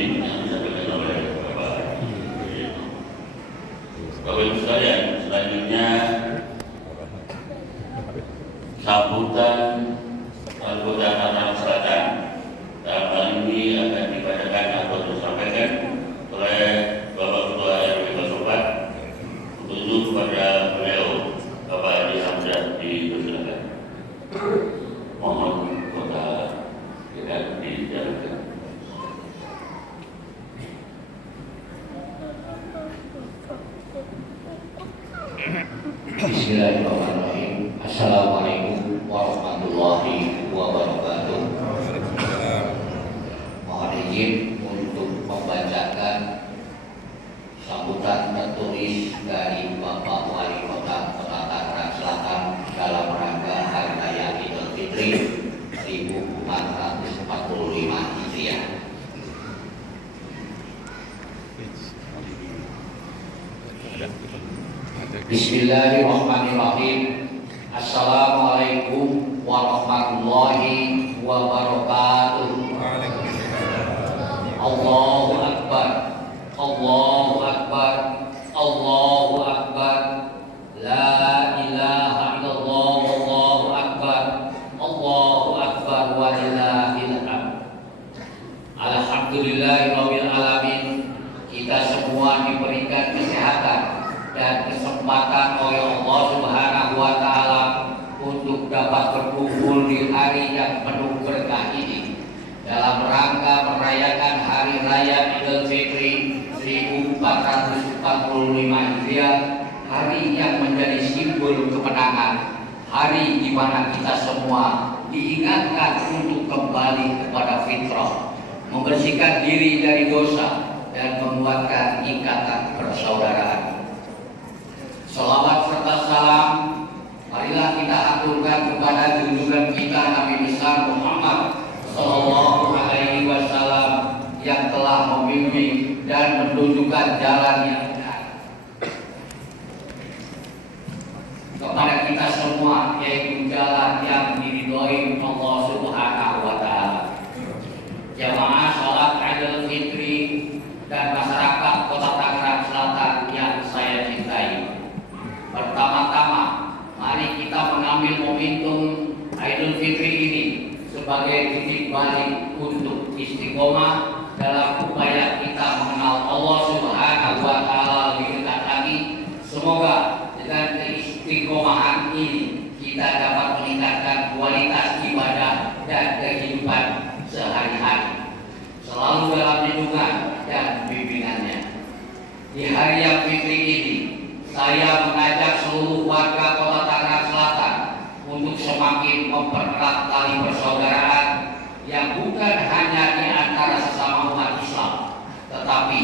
ini yang disampaikan oleh Bapak. Bapak Ibu sekalian, selanjutnya sambutan anggota Tangerang Selatan. Dalam hal ini akan dibacakan atau disampaikan oleh Bapak Ketua RW Basobat. Untuk itu kepada beliau Bapak Adi Hamzah dipersilakan. Mohon kota tidak dijalankan. Bismillahirrahmanirrahim. Assalamualaikum warahmatullahi wabarakatuh. Mohon izin untuk membacakan sambutan tertulis dari Bapak Wali Kota Tangerang Selatan dalam rangka Hari Raya Idul Fitri 1445 Hijriah. Bismillahirrahmanirrahim. Assalamualaikum warahmatullahi wabarakatuh. Allahu Akbar, Allahu Akbar, Allahu Akbar. La ilaha illallah, Allahu Akbar, Allahu Akbar wa lillahil hamd. Alhamdulillahirabbil alamin. Kita semua diberikan kesehatan dan kesempatan oleh Allah Subhanahu wa taala untuk dapat berkumpul di hari yang penuh berkah ini dalam rangka merayakan Hari Raya Idul Fitri 1445 Hijriah, hari yang menjadi simbol kemenangan, hari di mana kita semua diingatkan untuk kembali kepada fitrah, membersihkan diri dari dosa dan menguatkan ikatan persaudaraan. Salawat serta salam marilah kita aturkan kepada junjungan kita Nabi besar Muhammad Sallallahu Alaihi Wasallam yang telah membimbing dan menunjukkan jalan yang benar kepada kita semua, yaitu jalan yang diridhoi Allah Subhanahu Wa Taala. Jamaah salat Idul Fitri dan masyarakat Kota Tangerang Selatan yang saya cintai. Pertama-tama, mari kita mengambil momentum Idul Fitri ini sebagai titik balik untuk istiqomah dalam upaya kita mengenal Allah Subhanahu wa taala lebih dekat lagi. Semoga dengan keistiqomahan ini kita dapat meningkatkan kualitas ibadah dan kehidupan sehari-hari, selalu dalam lindungan dan bimbingannya. Di hari yang fitri ini, saya mengajak seluruh warga Kota Tangerang Selatan untuk semakin mempererat tali persaudaraan yang bukan hanya di antara sesama umat Islam, tetapi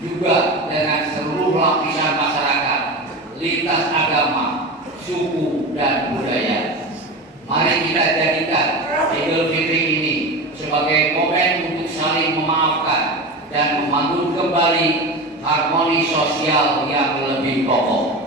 juga dengan seluruh lapisan masyarakat, lintas agama, suku, dan budaya. Mari kita jadikan Idul Fitri ini sebagai momen untuk saling memaafkan dan membangun kembali harmoni sosial yang lebih kokoh.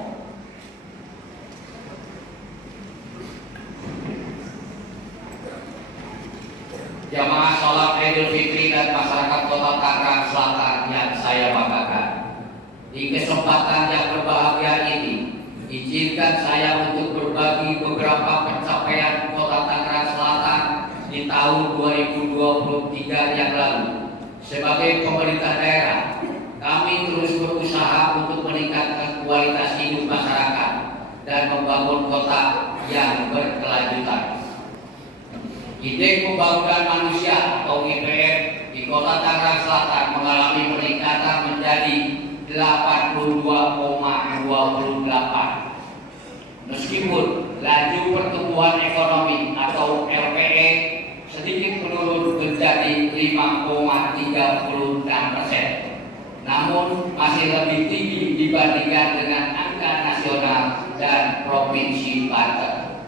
Jamaah salat Idul Fitri dan masyarakat Kota Tangerang Selatan yang saya banggakan, di kesempatan yang berbahagia ini, izinkan saya untuk berbagi beberapa pencapaian Kota Tangerang Selatan di tahun 2023 yang lalu. Sebagai pemerintah daerah, kami terus berusaha untuk meningkatkan kualitas hidup masyarakat dan membangun kota yang berkelanjutan. Indeks pembangunan manusia atau IPM di Kota Tangerang Selatan mengalami peningkatan menjadi 82,28. Meskipun laju pertumbuhan ekonomi atau LPE sedikit menurun menjadi 5,36%, namun masih lebih tinggi dibandingkan dengan angka nasional dan provinsi Banten.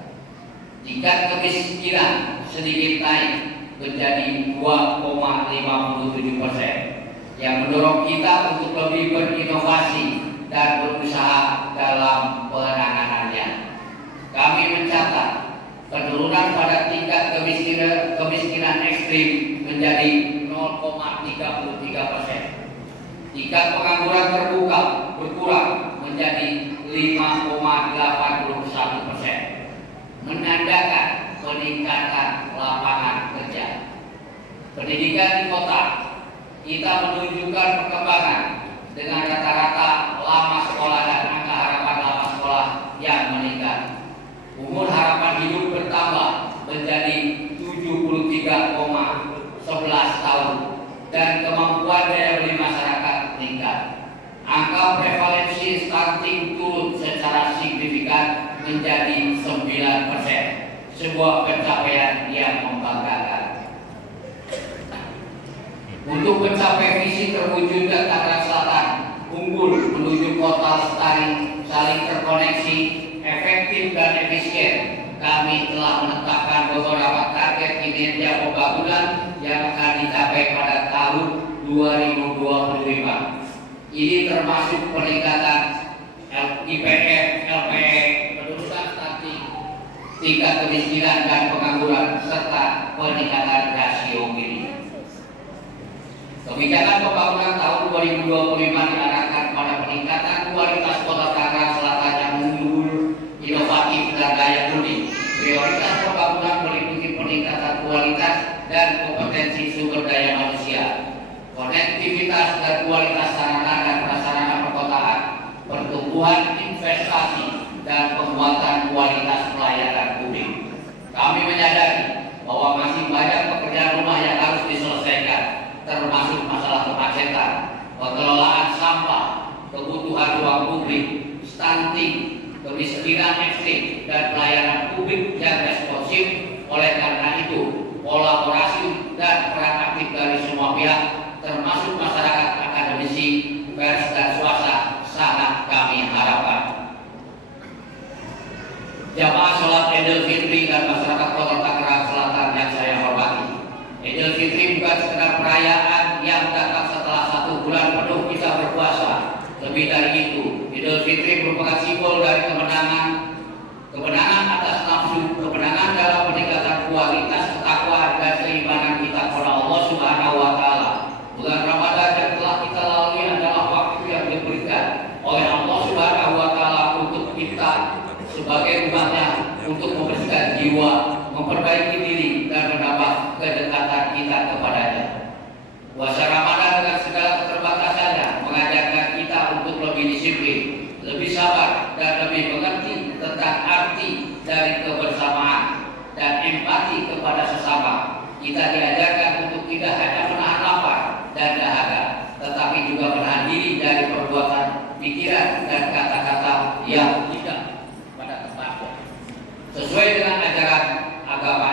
Tingkat kemiskinan sedikit naik menjadi 2,57%, yang mendorong kita untuk lebih berinovasi dan berusaha dalam penanganannya. Kami mencatat penurunan pada tingkat kemiskinan ekstrim menjadi 0,02% 0,33%. Tingkat pengangguran terbuka berkurang menjadi 5,81%, menandakan peningkatan lapangan kerja. Pendidikan di kota kita menunjukkan perkembangan dengan rata-rata lama sekolah dan angka harapan lama sekolah yang meningkat. Umur harapan hidup bertambah menjadi 73,11 tahun dan kemampuan daya beli masyarakat meningkat. Angka prevalensi stunting turun secara signifikan menjadi 9%, sebuah pencapaian yang membanggakan. Untuk mencapai visi terwujudnya Tangerang Selatan unggul menuju kota lestari, saling terkoneksi, efektif dan efisien, kami telah menetapkan beberapa target kinerja pembangunan yang akan dicapai pada tahun 2025. Ini termasuk peningkatan IPM, LPE, penurunan stunting, tingkat kemiskinan dan pengangguran, serta peningkatan rasio gini. Kebijakan pembangunan tahun 2025 diarahkan pada peningkatan kualitas kota Tangerang Selatan yang unggul, inovatif dan daya beli. Prioritas pembangunan meliputi peningkatan kualitas dan kompetensi sumber daya manusia, konektivitas dan kualitas sarana dan prasarana perkotaan, pertumbuhan investasi dan penguatan kualitas pelayanan publik. Kami menyadari bahwa masih banyak pekerjaan rumah yang harus diselesaikan, termasuk masalah kemacetan, pengelolaan sampah, kebutuhan ruang publik, stunting, kemiskinan ekstrim, dan pelayanan publik yang responsif. Oleh karena itu, kolaborasi dan peran aktif dari semua pihak, termasuk masyarakat, akademisi, pers, dan swasta, sangat kami harapkan. Jamaah sholat Idul Fitri dan masyarakat Kota Tangerang Selatan yang saya hormati, Idul Fitri bukan sekedar perayaan yang datang setelah 1 bulan penuh kita berpuasa. Lebih dari itu, Idul Fitri merupakan simbol dari kemenangan atas nafsu, kemenangan dalam peningkatan kualitas ketakwaan dan keimanan kita kepada Allah Subhanahu wa Ta'ala. Bulan Ramadan yang telah kita lalui adalah waktu yang diberikan oleh Allah Subhanahu wa Ta'ala untuk kita sebagai umatnya, untuk membersihkan jiwa, memperbaiki diri, dan menambah kedekatan kita kepadanya. Puasa Ramadan dengan segala keterbatasannya mengajarkan kita untuk lebih disiplin, lebih sabar, dan lebih mengerti tentang arti dari kebersamaan dan empati kepada sesama. Kita diajarkan untuk tidak hanya menahan lapar dan dahaga, tetapi juga menahan diri dari perbuatan, pikiran, dan kata-kata yang tidak pada tempatnya. Sesuai dengan ajaran agama,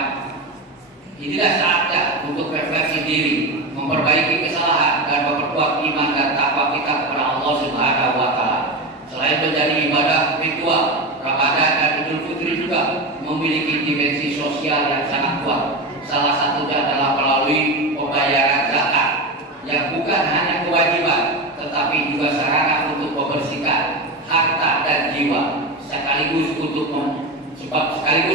inilah saatnya untuk refleksi diri, memperbaiki kesalahan, dan memperkuat iman dan takwa kita kepada Allah Subhanahu wa Ta'ala. Selain menjadi ibadah ritual, Ramadan dan Idul Fitri juga memiliki dimensi sosial yang sangat kuat. Salah satunya adalah melalui pembayaran zakat yang bukan hanya kewajiban, tetapi juga sarana untuk membersihkan harta dan jiwa, sekaligus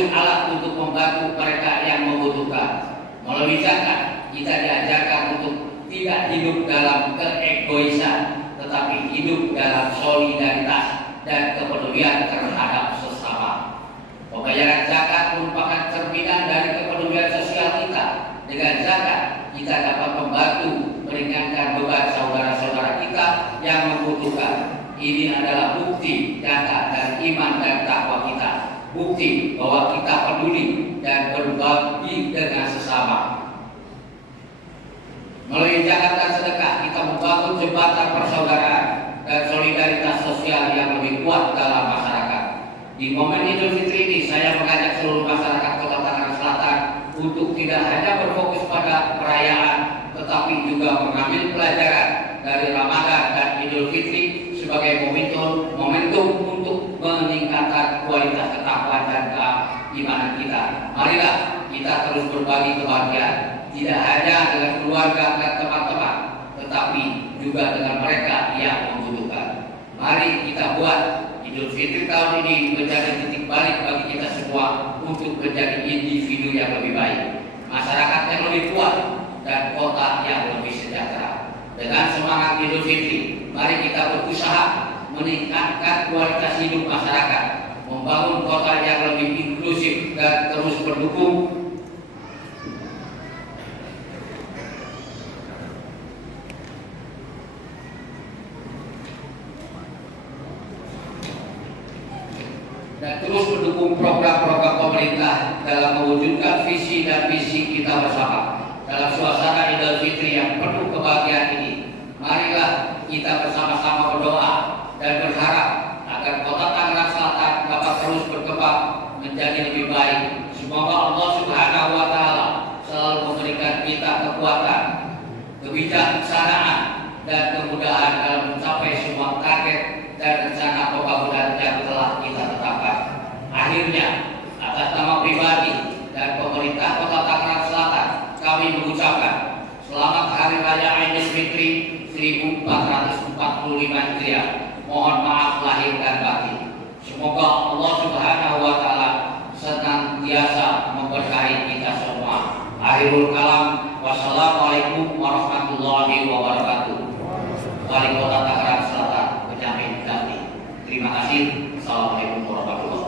alat untuk membantu mereka yang membutuhkan. Melalui zakat, kita diajarkan untuk tidak hidup dalam keegoisan, tetapi hidup dalam solidaritas dan kepedulian terhadap sesama. Pembayaran zakat merupakan cerminan dari kepedulian sosial kita. Dengan zakat, kita dapat membantu meringankan beban saudara-saudara kita yang membutuhkan. Ini adalah bukti nyata dari iman dan takwa kita. Bukti bahwa kita peduli dan berbagi dengan sesama. Melalui zakat dan sedekah, kita membangun jembatan persaudaraan dan solidaritas sosial yang lebih kuat dalam masyarakat. Di momen Idul Fitri ini, saya mengajak seluruh masyarakat Kota Tangerang Selatan untuk tidak hanya berfokus pada perayaan, tetapi juga mengambil pelajaran dari Ramadan dan Idul Fitri sebagai momentum untuk meningkatkan kualitas ketakwaan dan keimanan kita. Marilah kita terus berbagi kebahagiaan, tidak hanya dengan keluarga dan teman-teman, tetapi juga dengan mereka yang membutuhkan. Mari kita buat Idul Fitri tahun ini menjadi titik balik bagi kita semua untuk menjadi individu yang lebih baik, masyarakat yang lebih kuat, dan kota yang lebih sejahtera. Dengan semangat Idul Fitri, mari kita berusaha meningkatkan kualitas hidup masyarakat, membangun kota yang lebih inklusif dan terus mendukung program-program pemerintah dalam mewujudkan visi dan misi kita bersama. Dalam suasana Idul Fitri yang penuh kebahagiaan ini, marilah kita bersama-sama berdoa dan berharap agar kota Tangerang Selatan dapat terus berkembang menjadi lebih baik. Semoga Allah Subhanahu wa Ta'ala selalu memberikan kita kekuatan, kebijaksanaan, dan kemudahan dalam mencapai semua target dan rencana pembangunan yang telah kita tetapkan. Akhirnya, atas nama pribadi dan pemerintah Kota Tangerang Selatan, kami mengucapkan Selamat Hari Raya Idul Fitri 1445 Hijriah. Mohon maaf lahir dan batin. Semoga Allah Subhanahu wa Ta'ala senantiasa memberkahi kita semua. Akhirul kalam, wassalamualaikum warahmatullahi wabarakatuh. Wali Kota Tangerang Selatan, Benyamin Dandi. Terima kasih. Assalamualaikum warahmatullahi wabarakatuh.